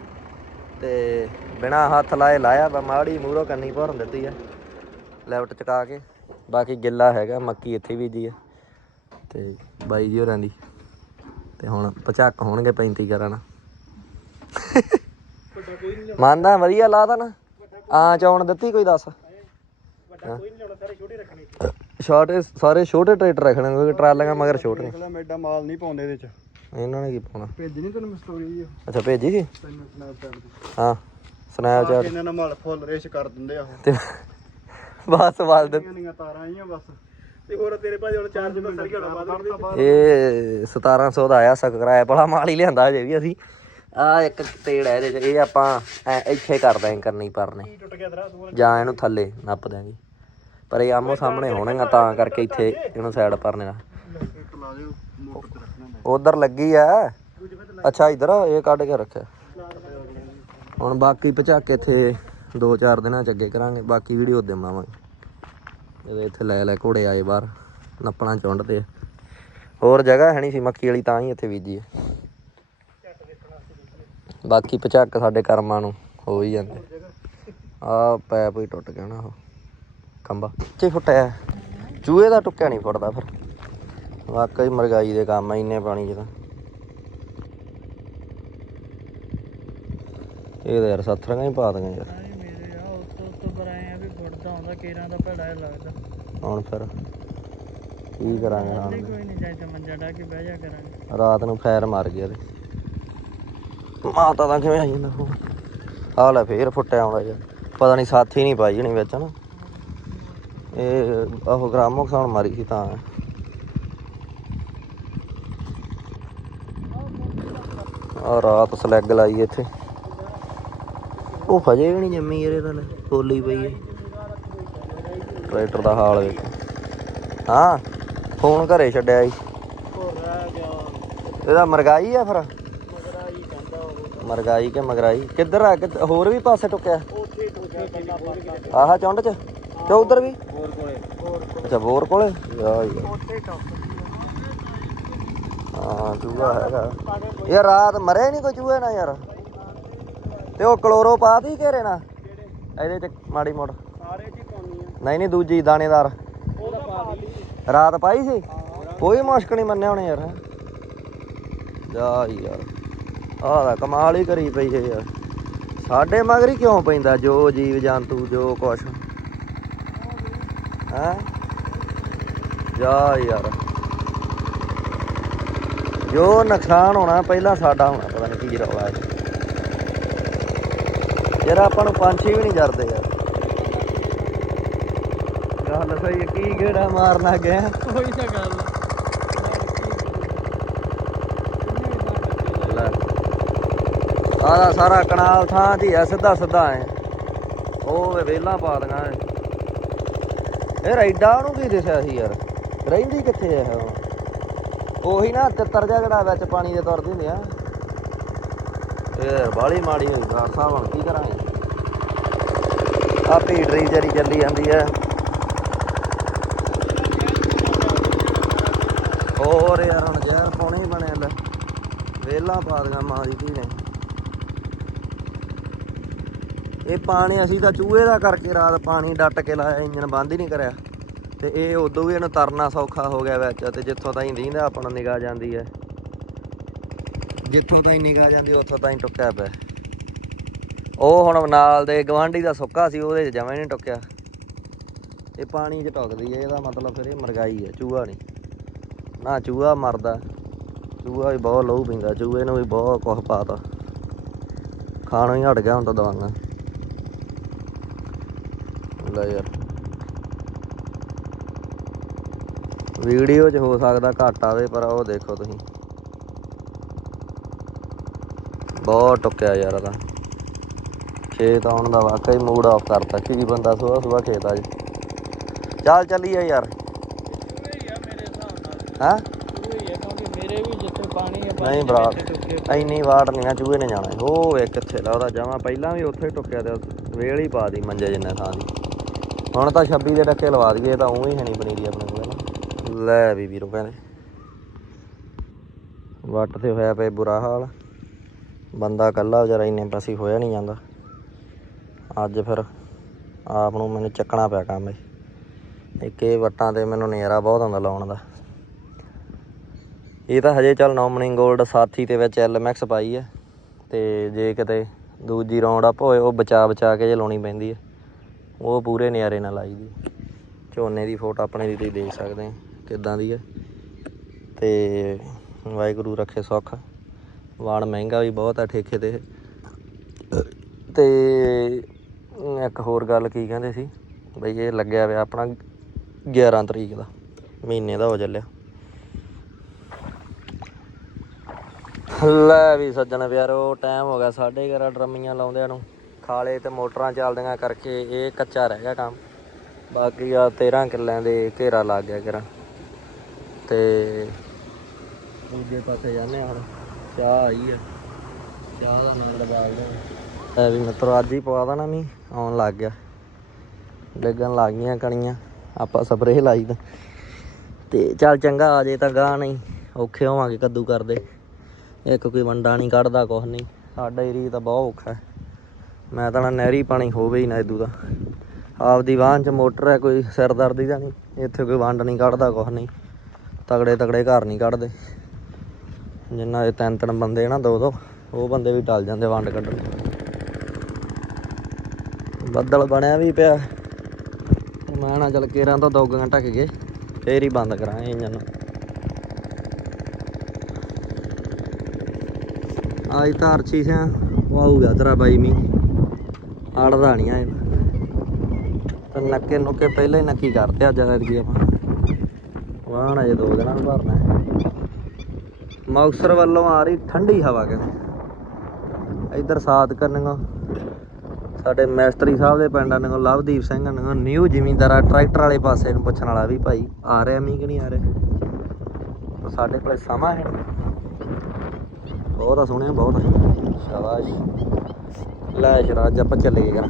ਤੇ ਬਿਨਾ ਹੱਥ ਲਾਏ ਲਾਇਆ ਬਾ ਮਾੜੀ ਮੂਰੋ ਕੰਨੀ ਭਰਨ ਦਿੱਤੀ ਆ। ਲੈਫਟ ਚਕਾ ਕੇ। ਬਾਕੀ ਗਿੱਲਾ ਹੈਗਾ। ਮੱਕੀ ਇੱਥੇ ਵੀ ਬੀਜੀ ਆ। ਤੇ ਬਾਈ ਜੀ ਹੋਰਾਂ ਦੀ। ਤੇ ਹੁਣ ਪਚਾਕ ਹੋਣਗੇ 35 ਕਰਾਂ ਵੱਡਾ ਮੰਨਦਾ ਵਧੀਆ ਲਾਦਾ ਨਾ। ਆ ਚੌਣ ਦਿੱਤੀ ਕੋਈ ਦੱਸ। ਵੱਡਾ ਕੋਈ ਨਹੀਂ ਲਿਆਉਣਾ ਸਾਰੇ ਛੋਟੇ ਰੱਖਣੇ। ਛੋਟੇ ਸਾਰੇ ਛੋਟੇ ਟਰੈਕਟਰ ਰੱਖਣੇ ਕਿਉਂਕਿ ਟਰਾਲੀਆਂ ਮਗਰ ਛੋਟੀਆਂ ਅਗਲਾ ਮੈਡਾ ਮਾਲ ਨਹੀਂ ਪਾਉਂਦੇ ਇਹਦੇ ਚ। ਇਹਨਾਂ ਨੇ ਕੀ ਪਾਉਣਾ? ਭੇਜੀ ਨਹੀਂ ਤੈਨੂੰ ਸਟੋਰੀ ਅੱਛਾ ਭੇਜੀ ਸੀ? ਤੈਨੂੰ ਸਨੈਪਚੈਟ ਦੀ। ਹਾਂ ਸਨੈਪਚੈਟ ਇਹਨਾਂ ਨਾਲ ਮਾਲ ਫੁੱਲ ਰੇਸ਼ ਕਰ ਦਿੰਦੇ ਆ ਤੇ ਬਸ ਵਾਲ ਦੇ। ਨੀਆਂ ਤਾਰਾਂ ਆਈਆਂ ਬਸ। ਤੇ ਹੋਰ ਤੇਰੇ ਭਾਜੀ ਹੁਣ ਚਾਰਜ ਦਾ ਸਰ ਗਿਆ ਬਾਅਦ ਇਹ 1700 ਦਾ ਆਇਆ ਸਕਰਾਇਆ ਭਲਾ ਮਾਲ ਹੀ ਲਿਆਂਦਾ ਅਜੇ ਵੀ ਅਸੀਂ। ਆ ਇੱਕ ਤੇੜ ਹੈ ਇਹਦੇ ਚ ਇਹ ਆਪਾਂ ਐ ਇੱਥੇ ਕਰ ਦਾਂ ਕਰਨੀ ਪਰਨੇ। ਜਾਂ ਇਹਨੂੰ ਥੱਲੇ ਨੱਪ ਦਿਆਂਗੇ। ਪਰ ਇਹ ਆਮੋ ਸਾਹਮਣੇ ਹੋਣਗੇ ਤਾਂ ਕਰਕੇ ਇੱਥੇ ਇਹਨੂੰ ਸਾਈਡ ਪਰਨੇ ਦਾ। ਉਧਰ ਲੱਗੀ ਆ। ਅੱਛਾ, ਇਧਰ ਇਹ ਕੱਢ ਕੇ ਰੱਖਿਆ। ਹੁਣ ਬਾਕੀ ਭਚਾਕੇ ਇੱਥੇ 2-4 ਦਿਨਾਂ ਚ ਅੱਗੇ ਕਰਾਂਗੇ, ਬਾਕੀ ਵੀਡੀਓ ਦੇਵਾਂਗੇ ਇਹਦੇ ਇੱਥੇ ਲੈ ਲੈ ਘੋੜੇ ਆਏ ਬਾਹਰ, ਨੱਪਣਾ ਚੁੰਡ ਤੇ ਹੋਰ ਜਗ੍ਹਾ ਹੈ ਨਹੀਂ ਸੀ ਮੱਕੀ ਵਾਲੀ ਤਾਂ ਹੀ ਇੱਥੇ ਬੀਜੀ ਹੈ ਬਾਕੀ ਪਚਾਕ ਸਾਡੇ ਕਰਮਾਂ ਨੂੰ ਹੋ ਹੀ ਜਾਂਦੇ। ਆ ਪੈਪ ਹੀ ਟੁੱਟ ਗਿਆ ਨਾ ਉਹ। ਖੰਭਾ ਚੇ ਫੁੱਟਿਆ ਚੂਹੇ ਦਾ ਟੁੱਕਿਆ ਨਹੀਂ ਫੁੱਟਦਾ ਫਿਰ। ਵਾਕਈ ਮਰਗਾਈ ਦੇ ਕੰਮ ਆ ਇੰਨੇ ਪਾਣੀ 'ਚ ਤਾਂ। ਇਹ ਤਾਂ ਯਾਰ ਸੱਥਰਾਂ ਹੀ ਪਾ ਦੀਆਂ ਯਾਰ। ਮੇਰੇ ਆ ਉੱਤੋਂ ਉੱਤੋਂ ਪਰ ਆਏ ਆ ਵੀ ਫੁੱਟਦਾ ਹੁੰਦਾ ਕੇਰਾਂ ਦਾ ਭੜਾ ਜਿਹਾ ਲੱਗਦਾ। ਹੁਣ ਫਿਰ ਕੀ ਕਰਾਂਗੇ ਹੁਣ ਕੋਈ ਨਹੀਂ ਚਾਹੀਦਾ ਮੰਜਾ ਡਾ ਕੇ ਬਹਿ ਜਾ ਕਰਾਂਗੇ। ਰਾਤ ਨੂੰ ਫੈਰ ਮਾਰ ਗਿਆ ਤੇ ਮਾਤਾ ਦਾ ਕਿਵੇਂ ਆਈ ਜਾਂਦਾ। ਆ ਲੈ ਫੇਰ ਫੁੱਟਿਆ ਆਉਂਦਾ ਯਾਰ। ਪਤਾ ਨਹੀਂ ਸਾਥੀ ਨਹੀਂ ਪਾਈ ਜਣੀ ਵਿੱਚ ਨਾ। ਇਹ ਉਹ ਗ੍ਰਾਮੋ ਖਾਣ ਮਾਰੀ ਸੀ ਤਾਂ। ਆ ਰਾਤ ਸਲੈਗ ਲਾਈ ਇੱਥੇ। ਉਹ ਫਜੇ ਵੀ ਨਹੀਂ ਜੰਮੀ ਇਹਦੇ ਤਾਂ ਲੈ ਫੋਲੀ ਪਈ ਹੈ ਟਰੈਕਟਰ ਦਾ ਹਾਲ ਵੇਖ। ਹਾਂ, ਫੋਨ ਘਰੇ ਛੱਡਿਆ ਸੀ। ਇਹਦਾ ਮਰਗਾਈ ਆ ਫਿਰ? ਮਰਗਾਈ ਕਿ ਮਗਰਾਈ? ਕਿੱਧਰ ਆ? ਹੋਰ ਵੀ ਪਾਸੇ ਟੁੱਕਿਆ? ਆਹਾ ਟੁੱਟਿਆ ਚੁੰਡ ਚ? ਤੇ ਉਧਰ ਵੀ? ਹੋਰ ਕੋਲੇ। ਹੋਰ ਅੱਛਾ ਬੋਰ ਕੋਲੇ? ਯਾ ਯਾ ਉੱਥੇ ਟੱਪ ਹਾਂ। ਚੂਹਾ ਹੈਗਾ। ਯਾਰ ਰਾਤ ਮਰੇ ਨਹੀਂ ਕੋਈ ਚੂਹੇ ਨਾ ਯਾਰ? ਤੇ ਉਹ ਕਲੋਰੋ ਪਾਤੀ ਘੇਰੇ ਨਾ ਇਹਦੇ ਚ ਮਾੜੀ ਮੋੜ ਸਾਰੇ ਜੀ ਪਾਉਣੀ ਆ। ਨਹੀਂ ਨਹੀਂ ਦੂਜੀ ਦਾਣੇਦਾਰ। ਰਾਤ ਪਾਈ ਸੀ? ਕੋਈ ਮੁਸ਼ਕ ਨਹੀਂ ਮੰਨਿਆ ਹੋਣੇ ਯਾਰ। ਜਾ ਯਾਰ। ਆਹ ਦਾ ਕਮਾਲ ਹੀ ਕਰੀ ਪਈ ਹੈ ਯਾਰ। ਸਾਡੇ ਮਗਰ ਹੀ ਕਿਉਂ ਪੈਂਦਾ? ਜੋ ਜੀਵ ਜੰਤੂ ਜੋ ਕੁਛ। ਹੈ? ਜਾ ਯਾਰ। ਜੋ ਨੁਕਸਾਨ ਹੋਣਾ ਪਹਿਲਾਂ ਸਾਡਾ ਹੋਣਾ ਪਤਾ ਨਹੀਂ ਕੀ ਰੌਲਾ ਹੈ। ਯਾਰ ਆਪਾਂ ਨੂੰ ਪੰਛੀ ਵੀ ਨਹੀਂ ਜਰਦੇ ਯਾਰ। ਗੱਲ ਸਹੀ ਹੈ, ਕੀ ਗੇੜਾ ਮਾਰਨਾ ਗਿਆ ਕੋਈ ਤਾਂ ਗੱਲ ਸਾਰਾ ਸਾਰਾ ਕਨਾਲ ਥਾਂ ਦੀ ਆ ਸਿੱਧਾ ਸਿੱਧਾ ਐ। ਉਹ ਵੇਲਾਂ ਪਾ ਦੀਆਂ ਐ। ਇਹ ਐਡਾ ਉਹਨੂੰ ਕੀ ਦਿਸਿਆ ਸੀ ਯਾਰ? ਰਹਿੰਦੀ ਕਿੱਥੇ ਐ ਉਹ ਉਹੀ ਨਾ ਤਿੱਤਰ ਜਿਹਾ ਜਿਹੜਾ ਵਿੱਚ ਪਾਣੀ ਦੇ ਤੁਰਦੇ ਹੁੰਦੇ ਆ। ਇਹ ਯਾਰ ਬਾਲੀ ਮਾੜੀ ਹੋਈ ਡਾਕਟਰ ਸਾਹਿਬ ਹੁਣ ਕੀ ਕਰਾਂਗੇ ਆ ਭੀੜਰੀ ਜਰੀ ਚੱਲੀ ਜਾਂਦੀ ਐ ਹੋਰ ਯਾਰ ਹੁਣ ਜ਼ਹਿਰ ਪਾਉਣੀ ਬਣਿਆ ਲੈ ਵੇਲਾਂ ਪਾ ਦਿਆਂ ਮਾਂ ਦੀ ਧੀ ਨੇ ਇਹ ਪਾਣੀ ਅਸੀਂ ਤਾਂ ਚੂਹੇ ਦਾ ਕਰਕੇ ਰਾਤ ਪਾਣੀ ਡੱਟ ਕੇ ਲਾਇਆ ਇੰਜਨ ਬੰਦ ਹੀ ਨਹੀਂ ਕਰਿਆ। ਤੇ ਇਹ ਉਦੋਂ ਵੀ ਇਹਨੂੰ ਤਰਨਾ ਸੌਖਾ ਹੋ ਗਿਆ ਵਿੱਚ ਤੇ ਜਿੱਥੋਂ ਤਾਈਂ ਦੀਂਦਾ ਆਪਣਾ ਨਿਗਾਹ ਜਾਂਦੀ ਹੈ ਜਿੱਥੋਂ ਤਾਈਂ ਨਿਗਾਹ ਜਾਂਦੀ, ਉੱਥੋਂ ਤਾਈਂ ਟੁੱਕਿਆ ਪਿਆ। ਉਹ ਹੁਣ ਨਾਲ ਦੇ ਗਵਾਂਢੀ ਦਾ ਸੁੱਕਾ ਸੀ, ਉਹਦੇ 'ਚ ਜਮਾਂ ਹੀ ਨਹੀਂ ਟੁੱਕਿਆ। ਇਹ ਪਾਣੀ 'ਚ ਟੁੱਕਦੀ ਹੈ ਇਹਦਾ ਮਤਲਬ ਫਿਰ ਇਹ ਮਰਗਾਈ ਹੈ ਚੂਹਾ ਨਹੀਂ। ਨਾ ਚੂਹਾ ਮਰਦਾ, ਚੂਹਾ ਵੀ ਬਹੁਤ ਲਹੂ ਪੀਂਦਾ, ਚੂਹੇ ਨੂੰ ਵੀ ਬਹੁਤ ਕੁਝ ਪਾਤਾ। ਖਾਣੋਂ ਹੀ ਹਟ ਗਿਆ ਹੁਣ ਤਾਂ ਦਵਾਈਆਂ। ਲੈ ਯਾਰ। ਵੀਡੀਓ 'ਚ ਹੋ ਸਕਦਾ ਘੱਟ ਆਵੇ, ਪਰ ਉਹ ਦੇਖੋ ਤੁਸੀਂ। ਬਹੁਤ ਟੁੱਕਿਆ ਯਾਰ ਇਹਦਾ ਖੇਤ ਆਉਣ ਦਾ ਵਾਕਈ ਮੂਡ ਆਫ ਕਰਤਾ। ਕੀ ਬੰਦਾ ਸੁਬਹ ਸੁਬਹ ਖੇਤ ਆ ਜੀ। ਚੱਲ ਚੱਲੀਏ ਯਾਰ। ਹਾਂ? ਨਹੀਂ ਭਰਾ, ਇੰਨੀ ਵਾਟ ਨਹੀਂ ਆ ਚੂਹੇ ਨੇ ਜਾਣਾ। ਉਹ ਵੇ ਕਿੱਥੇ ਲਾ ਉਹਦਾ? ਜਮਾ ਪਹਿਲਾਂ ਵੀ ਉੱਥੇ ਟੁੱਕਿਆ ਤੇ ਵੇਲ ਹੀ ਪਾ ਦੀ ਮੰਜੇ ਜਿੰਨਾ ਥਾਂ ਦੀ। ਹੁਣ ਤਾਂ 26 ਦੇ ਡੱਕੇ ਲਵਾ ਦਈਏ ਤਾਂ ਉਹ ਹੀ ਹੈ ਨਹੀਂ ਪਨੀਰੀ ਆਪਣੇ ਕੋਲ ਲੈ ਵੀ ਵੀਰੋ ਕਹਿੰਦੇ ਵੱਟ ਤੇ ਹੋਇਆ ਪਏ ਬੁਰਾ ਹਾਲ। ਬੰਦਾ ਕੱਲਾ ਵਿਚਾਰਾ ਇੰਨੇ ਪਾਸੇ ਹੋਇਆ ਨਹੀਂ ਜਾਂਦਾ। ਅੱਜ ਫਿਰ ਆਪ ਨੂੰ ਮੈਨੂੰ ਚੱਕਣਾ ਪਿਆ ਕੰਮ ਇਹ। ਇੱਕ ਇਹ ਵੱਟਾਂ ਤੇ ਮੈਨੂੰ ਨਜ਼ਾਰਾ ਬਹੁਤ ਆਉਂਦਾ ਲਾਉਣ ਦਾ। ਇਹ ਤਾਂ ਹਜੇ ਚੱਲ ਨੋਮਨਿੰਗ 골ਡ ਸਾਥੀ ਤੇ ਵਿੱਚ ਮੈਕਸ ਪਾਈ ਹੈ ਤੇ ਜੇ ਕਿਤੇ ਦੂਜੀ ਰਾਉਂਡ ਅਪ ਹੋਏ, ਉਹ ਬਚਾ ਬਚਾ ਕੇ ਜੇ ਲਾਉਣੀ ਪੈਂਦੀ ਹੈ ਉਹ ਪੂਰੇ ਨਿਆਰੇ ਨਾਲ ਲਾਈ ਦੀ। ਝੋਨੇ ਦੀ ਫੋਟੋ ਆਪਣੇ ਦੀ ਤੁਸੀਂ ਦੇਖ ਸਕਦੇ ਕਿੱਦਾਂ ਦੀ ਹੈ। ਤੇ ਵਾਹਿਗੁਰੂ ਰੱਖੇ ਸੁੱਖ। ਵਾਣ ਮਹਿੰਗਾ ਵੀ ਬਹੁਤ ਆ ਠੇਕੇ ਤੇ। ਇਹ। ਤੇ ਇੱਕ ਹੋਰ ਗੱਲ ਕੀ ਕਹਿੰਦੇ ਸੀ? ਬਈ ਇਹ ਲੱਗਿਆ ਹੋਇਆ ਆਪਣਾ 11 ਤਰੀਕ ਦਾ। ਮਹੀਨੇ ਦਾ ਹੋ ਚੱਲਿਆ। ਲੈ ਵੀ ਸੱਜਣ ਪਿਆਰੋ ਟਾਈਮ ਹੋ ਗਿਆ 11:30 ਡਰਮੀਆਂ ਲਾਉਂਦਿਆਂ ਨੂੰ। ਖਾਲੇ ਤੇ ਮੋਟਰਾਂ ਚੱਲਦੀਆਂ ਕਰਕੇ ਇਹ ਕੱਚਾ ਰਹਿ ਗਿਆ ਕੰਮ। ਬਾਕੀ ਆ 13 ਕਿੱਲਿਆਂ ਦੇ ਘੇਰਾ ਲੱਗ ਗਿਆ ਕਿਰਾ ਤੇ ਦੂਜੇ ਪਾਸੇ ਜਾਂਦੇ ਹਾਂ ਹੁਣ। ਚਾਹ ਆਈ ਆ। ਚਾਹ ਦਾ ਆਨੰਦ ਬਾਲਦੇ ਐ ਵੀ ਮਿੱਤਰੋ, ਅੱਜ ਹੀ ਪਵਾ ਦੇਣਾ ਮੀ ਆਉਣ ਲੱਗ ਗਿਆ। ਡਿੱਗਣ ਲੱਗ ਗਈਆਂ ਕਣੀਆਂ। ਆਪਾਂ ਸਪਰੇਅ ਲਾਈ ਤਾਂ। ਤੇ ਚੱਲ ਚੰਗਾ ਆ ਜੇ ਤਾਂ ਗਾਹ ਨਹੀਂ। ਔਖੇ ਹੋਵਾਂਗੇ ਕੱਦੂ ਕਰਦੇ। ਇੱਕ ਕੋਈ ਵੰਡਾ ਨਹੀਂ, ਕੱਢਦਾ ਕੁਛ ਨਹੀਂ। ਸਾਡਾ ਏਰੀਆ ਤਾਂ ਬਹੁਤ ਔਖਾ। ਹੈ ਮੈਂ ਤਾਂ ਨਾ ਨਹਿਰੀ ਪਾਣੀ ਹੋਵੇ ਹੀ ਨਾ ਇਦੂ ਦਾ। ਆਪਦੀ ਵਾਹਨ ਚ ਮੋਟਰ ਹੈ, ਕੋਈ ਸਿਰ ਦਰਦੀ ਦਾ ਨਹੀਂ। ਇੱਥੇ ਕੋਈ ਵੰਡ ਨਹੀਂ ਕੱਢਦਾ, ਕੁਛ ਨਹੀਂ। ਤਗੜੇ ਤਗੜੇ ਘਰ ਨਹੀਂ ਕੱਢਦੇ। ਜਿੰਨਾ ਦੇ ਤਿੰਨ ਤਿੰਨ ਬੰਦੇ ਨਾ, ਦੋ ਦੋ, ਉਹ ਬੰਦੇ ਵੀ ਟਲ ਜਾਂਦੇ ਵੰਡ ਕੱਢਣ। ਬੱਦਲ ਬਣਿਆ ਵੀ ਪਿਆ। ਮੈਂ ਨਾ ਚੱਲ ਕੇਰਾਂ ਤੋਂ ਦੋਗਾਂ ਢੱਕ ਗਏ ਫੇਰ ਹੀ ਬੰਦ ਕਰਾਂ ਇੰਜਨ ਨੂੰ। ਅੱਜ ਤਾਂ ਅਰਚੀ ਸਿਆ ਵਾਹੂਗਾ ਤੇਰਾ ਬਾਈ ਮੀ ਆੜਦਾ ਨਹੀਂ ਆਏ ਤੇ ਨੱਕੇ ਨੁੱਕੇ ਪਹਿਲਾਂ ਹੀ ਨੱਕੀ ਕਰਤੇ ਅੱਜ ਐਤਕੀ ਆਪਾਂ। ਵਾਹਣ ਅਜੇ ਦੋ ਦਿਨਾਂ ਨੂੰ ਭਰਨਾ ਹੈ। ਮੌਕਸਰ ਵੱਲੋਂ ਆ ਰਹੀ ਠੰਡੀ ਹਵਾ ਕਹਿੰਦੇ ਇੱਧਰ ਸਾਥ ਕਰਨਗਾ ਸਾਡੇ ਮੈਸਤਰੀ ਸਾਹਿਬ ਦੇ ਪਿੰਡਾਂ ਨੇ ਲਵਦੀਪ ਸਿੰਘ ਨੇ ਨਿਊ ਜ਼ਿਮੀਂਦਾਰਾ ਟਰੈਕਟਰ ਵਾਲੇ ਪਾਸੇ ਨੂੰ ਪੁੱਛਣ ਵਾਲਾ ਵੀ ਭਾਈ, ਆ ਰਿਹਾ ਮੀਂਹ ਕਿ ਨਹੀਂ ਆ ਰਿਹਾ? ਸਾਡੇ ਕੋਲੇ ਸਮਾਂ ਹੈ ਬਹੁਤ ਆ ਸੋਹਣਿਆ ਬਹੁਤ ਆ। ਸ਼ਾਬਾਸ਼। ਲੈ ਸ਼ਰਾਜ ਆਪਾਂ ਚੱਲੇ ਗਏ